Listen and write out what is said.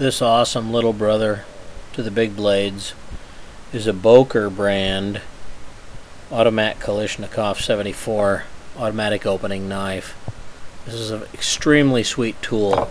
This awesome little brother to the big blades is a Boker brand Automat Kalashnikov 74 automatic opening knife. This is an extremely sweet tool.